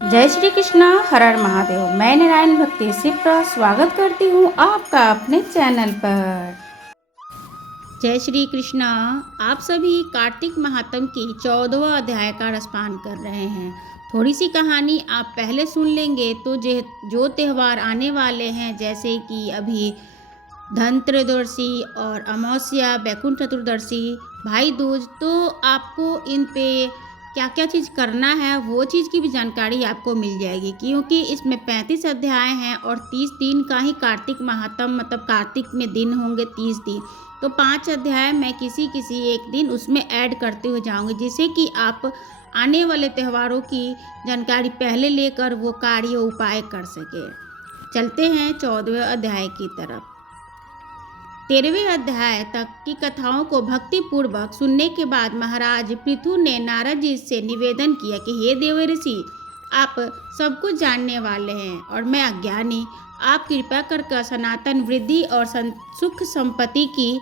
जय श्री कृष्णा, हर हर महादेव। मैं नारायण भक्ति सिप्रा स्वागत करती हूँ आपका अपने चैनल पर। जय श्री कृष्णा। आप सभी कार्तिक महात्म की 14वां अध्याय का रसपान कर रहे हैं। थोड़ी सी कहानी आप पहले सुन लेंगे तो जो त्यौहार आने वाले हैं, जैसे कि अभी धनत्रयोदशी और अमावस्या, वैकुंठ चतुर्दशी, भाई दूज, तो आपको इन पे क्या क्या चीज़ करना है वो चीज़ की भी जानकारी आपको मिल जाएगी, क्योंकि इसमें 35 अध्याय हैं और 30 दिन का ही कार्तिक महात्म, मतलब कार्तिक में दिन होंगे 30 दिन। तो 5 अध्याय मैं किसी एक दिन उसमें ऐड करते हुए जाऊंगी, जिससे कि आप आने वाले त्योहारों की जानकारी पहले लेकर वो कार्य उपाय कर सके। चलते हैं 14वें अध्याय की तरफ। 13वें अध्याय तक की कथाओं को भक्तिपूर्वक सुनने के बाद महाराज पृथु ने नारद जी से निवेदन किया कि हे देव ऋषि, आप सब कुछ जानने वाले हैं और मैं अज्ञानी। आप कृपा कर सनातन वृद्धि और सुख संपत्ति की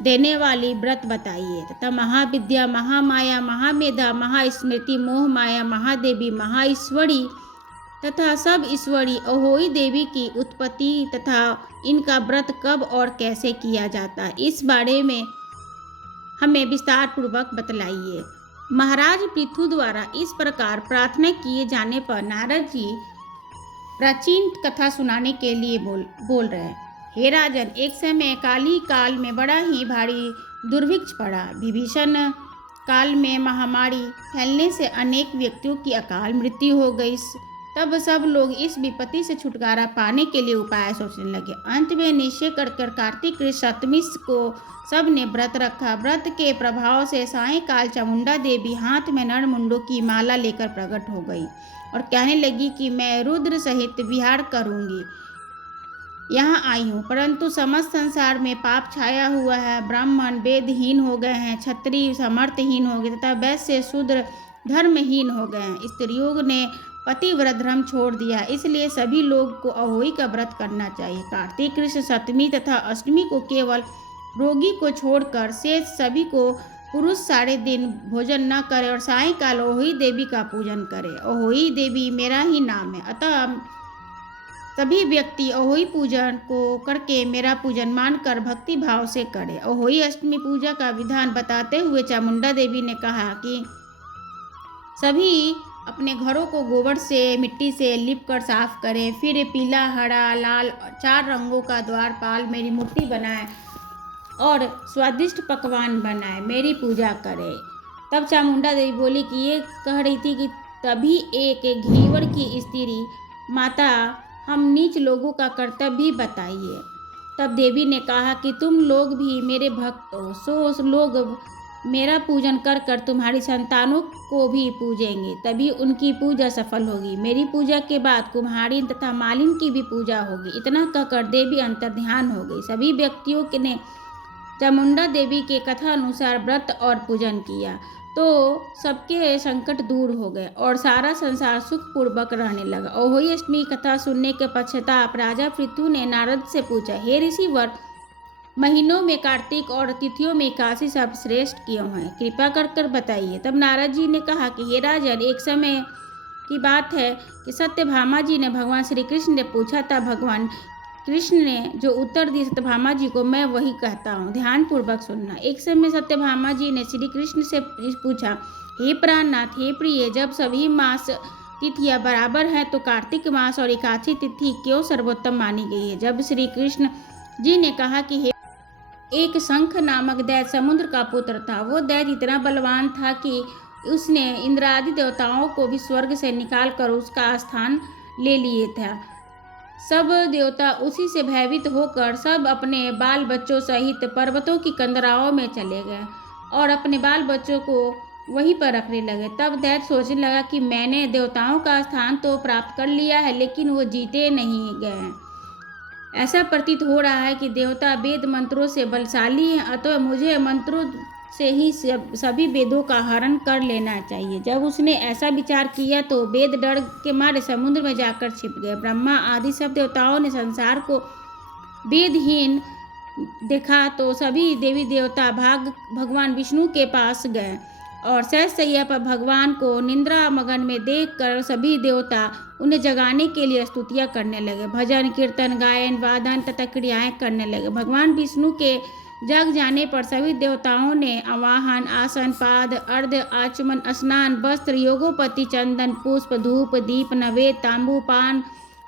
देने वाली व्रत बताइए तथा महाविद्या, महामाया, महामेधा, महास्मृति, मोह माया, महादेवी, महाईश्वरी तथा सब ईश्वरी अहोई देवी की उत्पत्ति तथा इनका व्रत कब और कैसे किया जाता है, इस बारे में हमें विस्तार पूर्वक बतलाइए। महाराज पृथु द्वारा इस प्रकार प्रार्थना किए जाने पर नारद जी प्राचीन कथा सुनाने के लिए बोल रहे हैं। हे राजन, एक समय काली काल में बड़ा ही भारी दुर्भिक्ष पड़ा। विभीषण काल में महामारी फैलने से अनेक व्यक्तियों की अकाल मृत्यु हो गई। तब सब लोग इस विपत्ति से छुटकारा पाने के लिए उपाय सोचने लगे। अंत में निश्चय कर कार्तिक कृष्ण सप्तमी को सब ने व्रत रखा। व्रत के प्रभाव से सायंकाल चामुंडा देवी हाथ में नरमुंडों की माला लेकर प्रकट हो गई और कहने लगी कि मैं रुद्र सहित विहार करूंगी, यहाँ आई हूँ, परंतु समस्त संसार में पाप छाया हुआ है। ब्राह्मण वेदहीन हो गए हैं, क्षत्रिय समर्थहीन हो गए तथा वैश्य शूद्र धर्महीन हो गए हैं। स्त्रियों ने पतिव्रत धर्म छोड़ दिया, इसलिए सभी लोग को अहोई का व्रत करना चाहिए। कार्तिक कृष्ण सप्तमी तथा अष्टमी को केवल रोगी को छोड़कर शेष सभी को पुरुष सारे दिन भोजन न करे और सायंकाल अहोई देवी का पूजन करे। अहोई देवी मेरा ही नाम है, अतः सभी व्यक्ति अहोई पूजन को करके मेरा पूजन मानकर भक्ति भाव से करे। अहोई अष्टमी पूजा का विधान बताते हुए चामुंडा देवी ने कहा कि सभी अपने घरों को गोबर से, मिट्टी से लिप कर साफ करें, फिर पीला, हरा, लाल 4 रंगों का द्वारपाल मेरी मूर्ति बनाए और स्वादिष्ट पकवान बनाए, मेरी पूजा करे। तब चामुंडा देवी बोली कि ये कह रही थी कि तभी एक घीवर की स्त्री, माता, हम नीच लोगों का कर्तव्य भी बताइए। तब देवी ने कहा कि तुम लोग भी मेरे भक्त हो, सो लोग मेरा पूजन कर कर तुम्हारी संतानों को भी पूजेंगे, तभी उनकी पूजा सफल होगी। मेरी पूजा के बाद कुम्हारी तथा मालिन की भी पूजा होगी। इतना कहकर देवी अंतर्ध्यान हो गई। सभी व्यक्तियों ने चामुंडा देवी के कथा अनुसार व्रत और पूजन किया तो सबके संकट दूर हो गए और सारा संसार सुखपूर्वक रहने लगा। अहोई अष्टमी कथा सुनने के पश्चाताप राजा पृथु ने नारद से पूछा, हे ऋषिवर, महीनों में कार्तिक और तिथियों में एकादशी सब श्रेष्ठ क्यों हैं, कृपा कर बताइए। तब नारद जी ने कहा कि हे राजन, एक समय की बात है कि सत्यभामा जी ने भगवान श्री कृष्ण ने पूछा था। भगवान कृष्ण ने जो उत्तर दिया सत्यभामा जी को, मैं वही कहता हूँ, ध्यानपूर्वक सुनना। एक समय सत्यभामा जी ने श्री कृष्ण से पूछा, हे प्राणनाथ, हे प्रिय, जब सभी मास तिथियाँ बराबर हैं तो कार्तिक मास और एकादशी तिथि क्यों सर्वोत्तम मानी गई है। जब श्री कृष्ण जी ने कहा कि हे, एक शंख नामक दैत्य समुद्र का पुत्र था। वो दैत्य इतना बलवान था कि उसने इंद्रादि देवताओं को भी स्वर्ग से निकाल कर उसका स्थान ले लिए था। सब देवता उसी से भयभीत होकर सब अपने बाल बच्चों सहित पर्वतों की कंदराओं में चले गए और अपने बाल बच्चों को वहीं पर रखने लगे। तब दैत्य सोचने लगा कि मैंने देवताओं का स्थान तो प्राप्त कर लिया है, लेकिन वो जीते नहीं गए। ऐसा प्रतीत हो रहा है कि देवता वेद मंत्रों से बलशाली हैं, अतः मुझे मंत्रों से ही सभी वेदों का हरण कर लेना चाहिए। जब उसने ऐसा विचार किया तो वेद डर के मारे समुद्र में जाकर छिप गए। ब्रह्मा आदि सब देवताओं ने संसार को वेदहीन देखा तो सभी देवी देवता भगवान विष्णु के पास गए और सहसैया पर भगवान को निद्रा मगन में देखकर सभी देवता उन्हें जगाने के लिए स्तुतियां करने लगे। भजन कीर्तन गायन वादन तथा क्रियाएं करने लगे। भगवान विष्णु के जग जाने पर सभी देवताओं ने आवाहन, आसन, पाद, अर्ध, आचमन, स्नान, वस्त्र, योगोपति, चंदन, पुष्प, धूप, दीप, नवेद, तांबू, पान,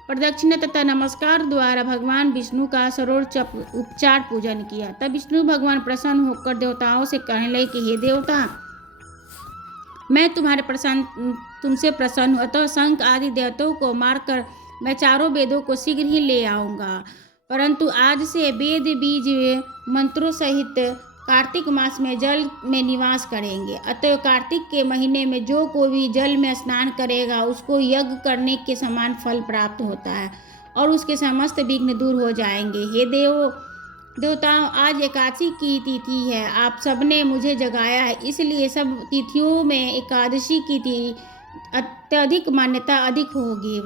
प्रदक्षिणा तथा नमस्कार द्वारा भगवान विष्णु का सर्वोच्च उपचार पूजन किया। तब विष्णु भगवान प्रसन्न होकर देवताओं से कहने लगे कि हे देवता, मैं तुमसे प्रसन्न हूँ, अतः शंख आदि देवताओं को मारकर मैं चारों वेदों को शीघ्र ही ले आऊँगा। परंतु आज से वेद बीज मंत्रों सहित कार्तिक मास में जल में निवास करेंगे। अतः कार्तिक के महीने में जो कोई भी जल में स्नान करेगा उसको यज्ञ करने के समान फल प्राप्त होता है और उसके समस्त विघ्न दूर हो जाएंगे। हे देवताओं, आज एकादशी की तिथि है। आप सबने मुझे जगाया है, इसलिए सब तिथियों में एकादशी की अत्यधिक मान्यता अधिक होगी।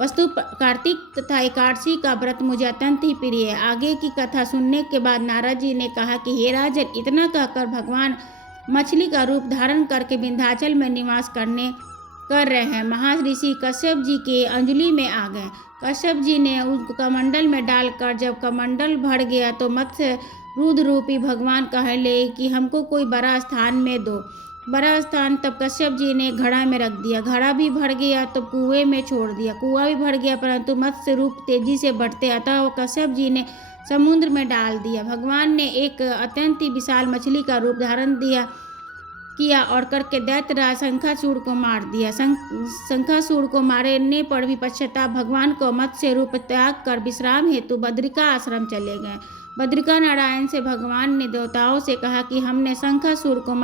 वस्तु कार्तिक तथा एकादशी का व्रत मुझे अत्यंत ही प्रिय है। आगे की कथा सुनने के बाद नारद जी ने कहा कि हे राजन, इतना कहकर भगवान मछली का रूप धारण करके विंध्याचल में निवास कर रहे हैं। महर्षि कश्यप जी के अंजलि में आ गए। कश्यप जी ने उसको कमंडल में डालकर जब कमंडल भर गया तो मत्स्य रुद्र रूपी भगवान कहले कि हमको कोई बड़ा स्थान में दो। बड़ा स्थान तब कश्यप जी ने घड़ा में रख दिया। घड़ा भी भर गया तो कुएं में छोड़ दिया। कुआं भी भर गया, परंतु मत्स्य रूप तेजी से बढ़ते, अतः वो कश्यप जी ने समुद्र में डाल दिया। भगवान ने एक अत्यंत ही विशाल मछली का रूप धारण किया और करके दैत्यराज शंखासुर को मार दिया। शंखासुर को मारने पर भी पश्चाताप भगवान को मत्स्य रूप त्याग कर विश्राम हेतु बद्रिका आश्रम चले गए। बद्रिका नारायण से भगवान ने देवताओं से कहा कि हमने शंखासुर को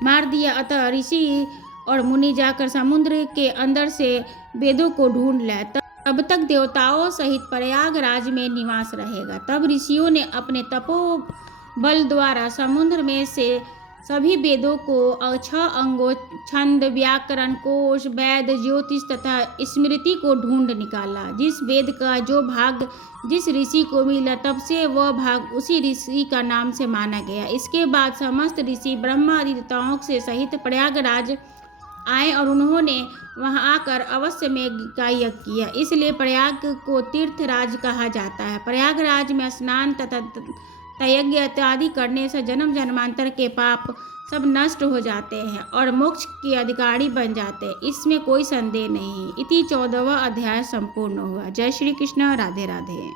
मार दिया, अतः ऋषि और मुनि जाकर समुद्र के अंदर से वेदों को ढूंढ लाए। तब तक देवताओं सहित प्रयागराज में निवास रहेगा। तब ऋषियों ने अपने तपोबल द्वारा समुद्र में से सभी वेदों को 6 अंगों छंद, व्याकरण, कोश, वेद, ज्योतिष तथा स्मृति को ढूंढ निकाला। जिस वेद का जो भाग जिस ऋषि को मिला तब से वह भाग उसी ऋषि का नाम से माना गया। इसके बाद समस्त ऋषि ब्रह्मा आदि देवताओं से सहित प्रयागराज आए और उन्होंने वहां आकर अवश्य में का यज्ञ किया। इसलिए प्रयाग को तीर्थराज कहा जाता है। प्रयागराज में स्नान तथा यज्ञ इत्यादि करने से जन्म जन्मांतर के पाप सब नष्ट हो जाते हैं और मोक्ष के अधिकारी बन जाते हैं, इसमें कोई संदेह नहीं। इति 14वां अध्याय संपूर्ण हुआ। जय श्री कृष्ण। राधे राधे।